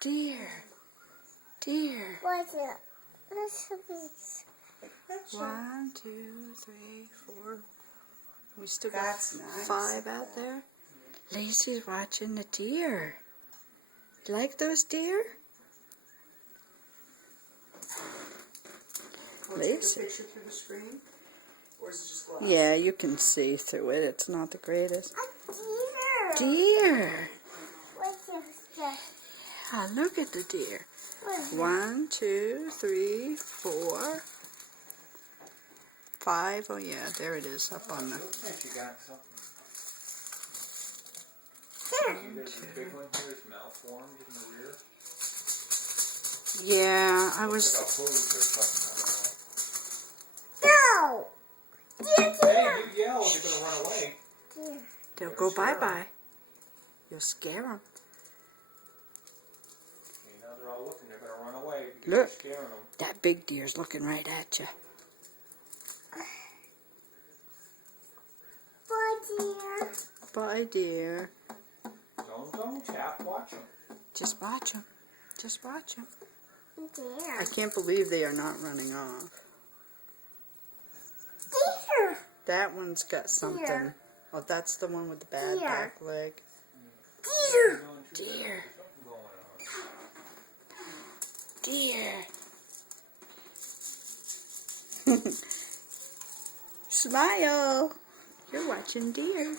Deer. Deer. What's it? Let's look at this. 1, 2, 3, 4. We still got That's nice. 5 out there. Lacey's watching the deer. You like those deer? Want to take a Lacey. picture through the screen? Or is it just glass? Yeah, you can see through it. It's not the greatest. A deer. Deer. What's this? Yeah, look at the deer. What's this? 1, 2, 3, 4, 5. Oh yeah, there it is up on the. Looks like you got something. Here. There's a big one here. It's malformed in the rear. Yeah, I Looks was. like a hose or something. No. Deer, I don't know. deer. Hey, you yell, they're gonna run away. Deer. They'll go bye-bye. You'll scare them. You know they're all looking. They're gonna run away because Look. you're scaring them. That big deer's looking right at you. Bye, deer. Bye, deer. Don't tap. Watch them. Just watch them. Just watch them. I Deer. can't believe they are not running off. Deer. That one's got something. Deer. Oh, that's the one with the bad Deer. back leg. Deer. Deer. Something going on. Deer. Smile. You're watching deer.